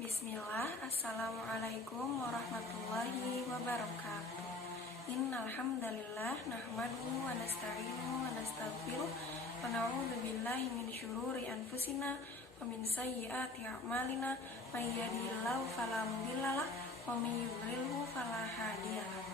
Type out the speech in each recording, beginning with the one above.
Bismillah, Assalamualaikum warahmatullahi wabarakatuh. Innal hamdalillah nahmaduhu wa nasta'inuhu wa nastaghfiruh wa na'udzu billahi min syururi anfusina wa min sayyiati a'malina may yahdihillahu fala mudhillalah wa may yudhlilhu fala hadiyalah.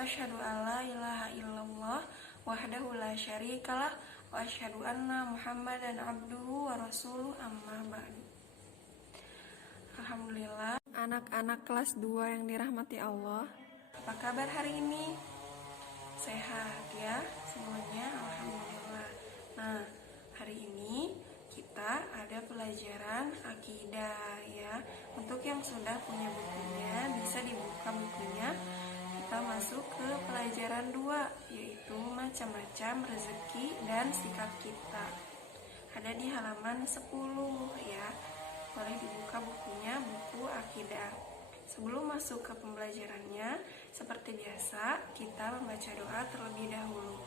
Asyhadu an la ilaha illallah wahdahu la syarikalah wa asyhadu anna Muhammadan abduhu wa rasuluh amma ba'du. Alhamdulillah, anak-anak kelas 2 yang dirahmati Allah. Apa kabar hari ini? Sehat ya semuanya, alhamdulillah. Nah, hari ini kita ada pelajaran akidah ya. Untuk yang sudah punya bukunya, bisa dibuka bukunya. Kita masuk ke pelajaran 2, yaitu macam-macam rezeki dan sikap kita. Ada di halaman 10 ya. Boleh dibuka bukunya, buku akidah. Sebelum masuk ke pembelajarannya, seperti biasa kita membaca doa terlebih dahulu.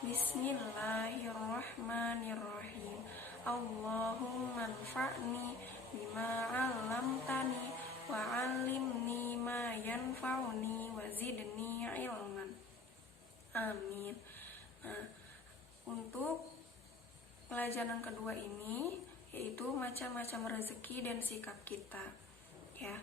Bismillahirrahmanirrahim. Allahumma anfa'ni bima 'allamtani wa 'allimni ma yanfa'uni wa zidni ilman. Amin. Nah, untuk pelajaran kedua ini yaitu macam-macam rezeki dan sikap kita ya.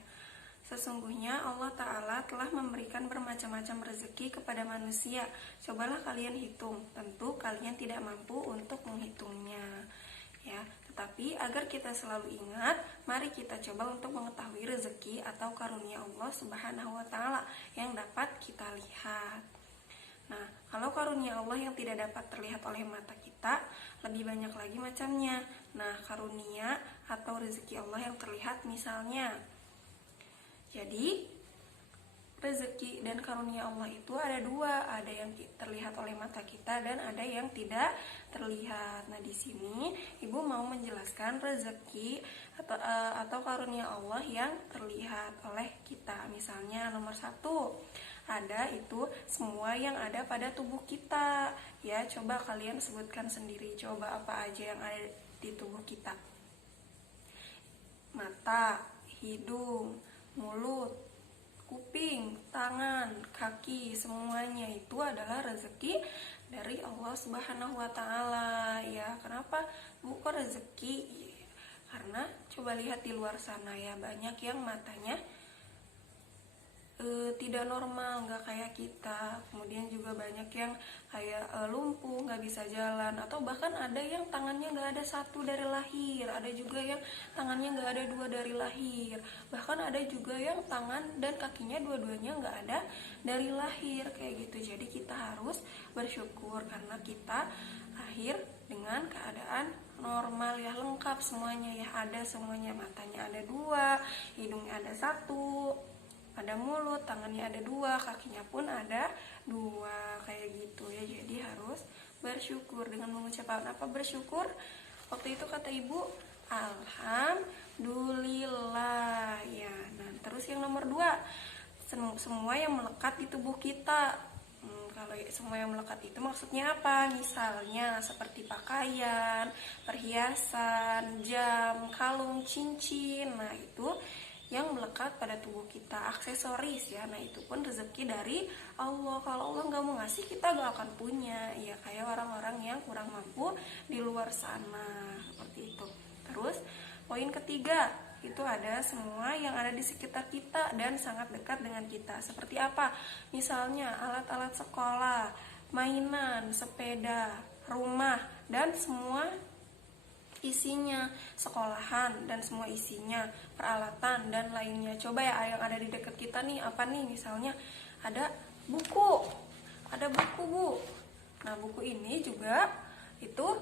Sesungguhnya Allah Ta'ala telah memberikan bermacam-macam rezeki kepada manusia. Cobalah kalian hitung. Tentu kalian tidak mampu untuk menghitungnya ya. Tetapi agar kita selalu ingat, mari kita coba untuk mengetahui rezeki atau karunia Allah Subhanahu wa Ta'ala yang dapat kita lihat. Nah, kalau karunia Allah yang tidak dapat terlihat oleh mata kita, lebih banyak lagi macamnya. Nah, karunia atau rezeki Allah yang terlihat misalnya. Jadi, rezeki dan karunia Allah itu ada dua, ada yang terlihat oleh mata kita dan ada yang tidak terlihat. Nah, di sini Ibu mau menjelaskan rezeki atau karunia Allah yang terlihat oleh kita. Misalnya nomor 1, ada itu semua yang ada pada tubuh kita. Ya, coba kalian sebutkan sendiri, coba apa aja yang ada di tubuh kita. Mata, hidung, mulut, kuping, tangan, kaki, semuanya itu adalah rezeki dari Allah Subhanahu wa Ta'ala ya. Kenapa bukan rezeki? Karena coba lihat di luar sana ya, banyak yang matanya tidak normal, nggak kayak kita. Kemudian juga banyak yang kayak lumpuh, nggak bisa jalan, atau bahkan ada yang tangannya nggak ada satu dari lahir, ada juga yang tangannya nggak ada dua dari lahir, bahkan ada juga yang tangan dan kakinya dua-duanya nggak ada dari lahir kayak gitu. Jadi kita harus bersyukur karena kita lahir dengan keadaan normal ya, lengkap semuanya ya, ada semuanya. Matanya ada dua, hidungnya ada satu, ada mulut, tangannya ada dua, kakinya pun ada dua, kayak gitu ya. Jadi harus bersyukur. Dengan mengucapkan apa bersyukur? Waktu itu kata ibu, alhamdulillah ya. Nah, terus yang nomor 2, semua yang melekat di tubuh kita. Kalau semua yang melekat itu maksudnya apa? Misalnya seperti pakaian, perhiasan, jam, kalung, cincin. Nah, itu yang melekat pada tubuh kita, aksesoris ya. Nah, itu pun rezeki dari Allah. Kalau Allah nggak mau ngasih, kita nggak akan punya ya, kayak orang-orang yang kurang mampu di luar sana, seperti itu. Terus poin ketiga, itu ada semua yang ada di sekitar kita dan sangat dekat dengan kita. Seperti apa? Misalnya alat-alat sekolah, mainan, sepeda, rumah, dan semua isinya, sekolahan dan semua isinya, peralatan dan lainnya. Coba ya, yang ada di dekat kita nih apa nih? Misalnya ada buku, Bu. Nah, buku ini juga itu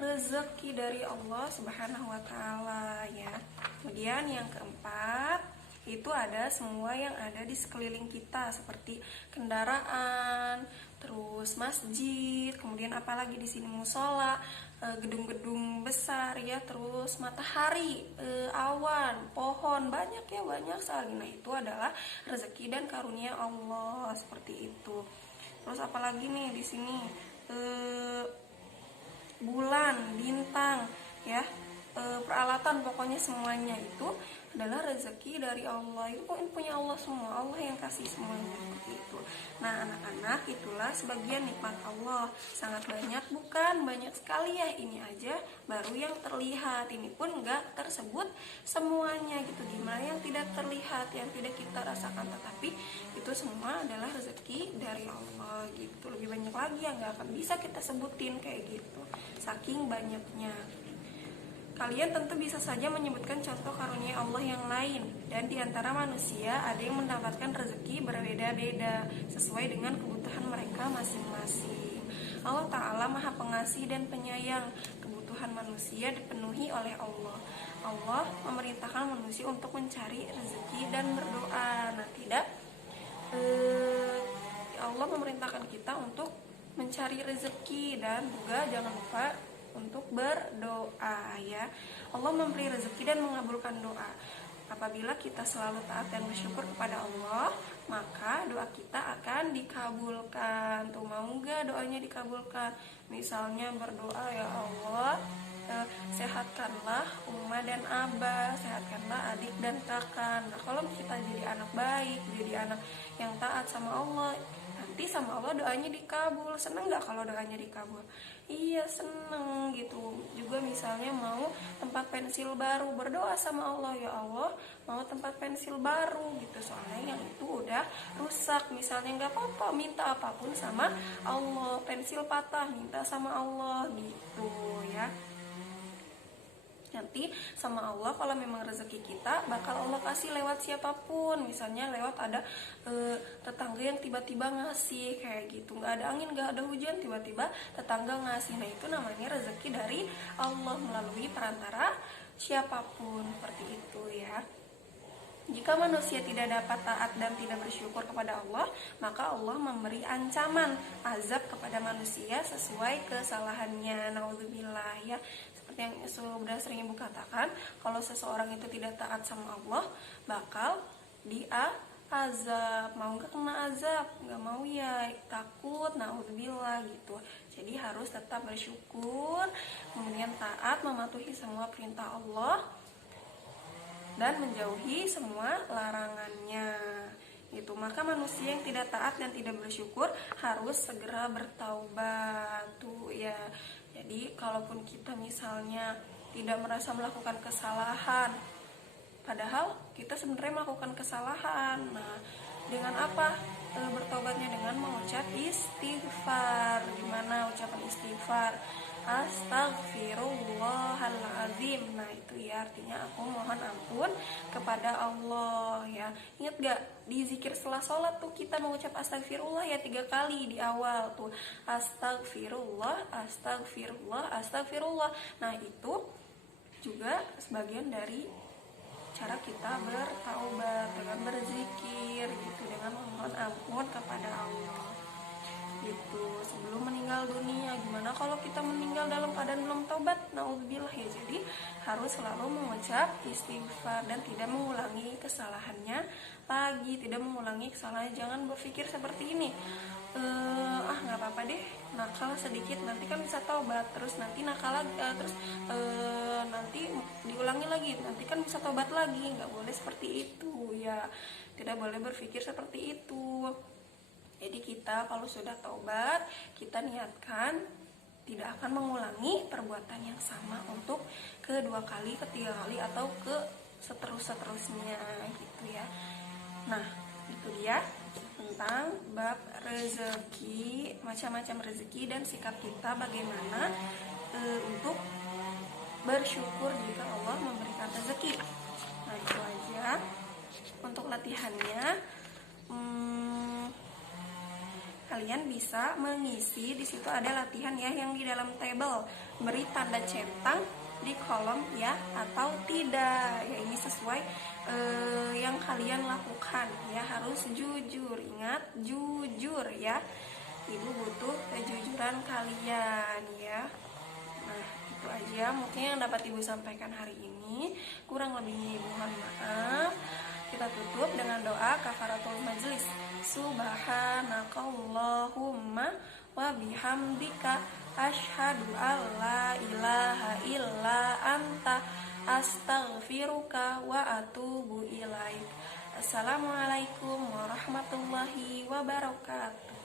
rezeki dari Allah Subhanahu wa Ta'ala ya. Kemudian yang keempat, itu ada semua yang ada di sekeliling kita seperti kendaraan, terus masjid, kemudian apalagi di sini musola, gedung-gedung besar ya, terus matahari, awan, pohon, banyak ya, banyak sekali. Nah, itu adalah rezeki dan karunia Allah, seperti itu. Terus apalagi nih di sini, bulan, bintang ya, peralatan, pokoknya semuanya itu adalah rezeki dari Allah. Itu punya Allah semua, Allah yang kasih semuanya seperti itu. Nah anak-anak, itulah sebagian nikmat Allah. Sangat banyak bukan? Banyak sekali ya. Ini aja baru yang terlihat, ini pun nggak tersebut semuanya gitu. Gimana yang tidak terlihat, yang tidak kita rasakan, tetapi itu semua adalah rezeki dari Allah gitu. Lebih banyak lagi yang nggak akan bisa kita sebutin kayak gitu, saking banyaknya. Kalian tentu bisa saja menyebutkan contoh karunia Allah yang lain, dan di antara manusia ada yang mendapatkan rezeki berbeda-beda sesuai dengan kebutuhan mereka masing-masing. Allah Ta'ala Maha Pengasih dan Penyayang. Kebutuhan manusia dipenuhi oleh Allah. Allah memerintahkan manusia untuk mencari rezeki dan berdoa. Nah, tidak Allah memerintahkan kita untuk mencari rezeki, dan juga jangan lupa untuk berdoa ya. Allah memberi rezeki dan mengabulkan doa. Apabila kita selalu taat dan bersyukur kepada Allah, maka doa kita akan dikabulkan. Tuh, mau nggak doanya dikabulkan? Misalnya berdoa, ya Allah, sehatkanlah Uma dan Abah, sehatkanlah adik dan kakak. Nah, kalau kita jadi anak baik, jadi anak yang taat sama Allah, nanti sama Allah doanya dikabul. Seneng nggak kalau doanya dikabul? Iya, seneng gitu. Juga misalnya mau tempat pensil baru, berdoa sama Allah, ya Allah mau tempat pensil baru gitu, soalnya yang itu udah rusak. Misalnya nggak apa-apa, minta apapun sama Allah. Pensil patah, minta sama Allah gitu ya. Nanti sama Allah kalau memang rezeki kita bakal Allah kasih lewat siapapun. Misalnya lewat ada tetangga yang tiba-tiba ngasih kayak gitu, nggak ada angin, nggak ada hujan, tiba-tiba tetangga ngasih. Nah itu namanya rezeki dari Allah melalui perantara siapapun, seperti itu ya. Jika manusia tidak dapat taat dan tidak bersyukur kepada Allah, maka Allah memberi ancaman azab kepada manusia sesuai kesalahannya. Naudzubillah ya. Seperti yang sudah sering Ibu katakan, kalau seseorang itu tidak taat sama Allah, bakal dia azab. Mau nggak kena azab? Nggak mau ya, takut, naudzubillah gitu. Jadi harus tetap bersyukur, kemudian taat, mematuhi semua perintah Allah, dan menjauhi semua larangannya. Itu maka manusia yang tidak taat dan tidak bersyukur harus segera bertaubat tuh ya. Jadi kalaupun kita misalnya tidak merasa melakukan kesalahan, padahal kita sebenarnya melakukan kesalahan. Nah, dengan apa bertobatnya? Dengan mengucap istighfar. Gimana ucapan istighfar? Astagfirullahaladzim. Nah itu ya, artinya aku mohon ampun kepada Allah ya. Ingat gak di zikir setelah sholat tuh kita mengucap astagfirullah ya 3 kali di awal tuh. Astagfirullah, astagfirullah, astagfirullah. Nah itu juga sebagian dari cara kita bertaubat, dengan berzikir gitu, dengan memohon ampun kepada Allah gitu sebelum meninggal dunia. Gimana kalau kita meninggal dalam keadaan belum taubat? Naudzubillah ya. Jadi harus selalu mengucap istighfar dan tidak mengulangi kesalahannya lagi, tidak mengulangi kesalahan. Jangan berpikir seperti ini, nggak apa-apa deh, nakal sedikit, nanti kan bisa taubat, terus nanti nakal lagi, terus nanti diulangi lagi, nanti kan bisa taubat lagi. Nggak boleh seperti itu ya, tidak boleh berpikir seperti itu. Jadi kita kalau sudah taubat, kita niatkan tidak akan mengulangi perbuatan yang sama untuk kedua kali, ketiga kali, atau ke seterusnya gitu ya. Nah itu dia tentang bab rezeki, macam-macam rezeki, dan sikap kita bagaimana untuk bersyukur jika Allah memberikan rezeki. Nah itu aja untuk latihannya. Kalian bisa mengisi, di situ ada latihan ya yang di dalam tabel, beri tanda centang di kolom ya atau tidak ya. Ini sesuai yang kalian lakukan ya, harus jujur. Ingat, jujur ya. Ibu butuh kejujuran kalian ya. Nah itu aja mungkin yang dapat Ibu sampaikan hari ini. Kurang lebihnya Ibu mohon maaf. Kita tutup dengan doa kafaratul majlis. Subhanakallahumma wa bihamdika Asyhadu alla ilaha illa anta, astaghfiruka wa atubu ilaik. Assalamualaikum warahmatullahi wabarakatuh.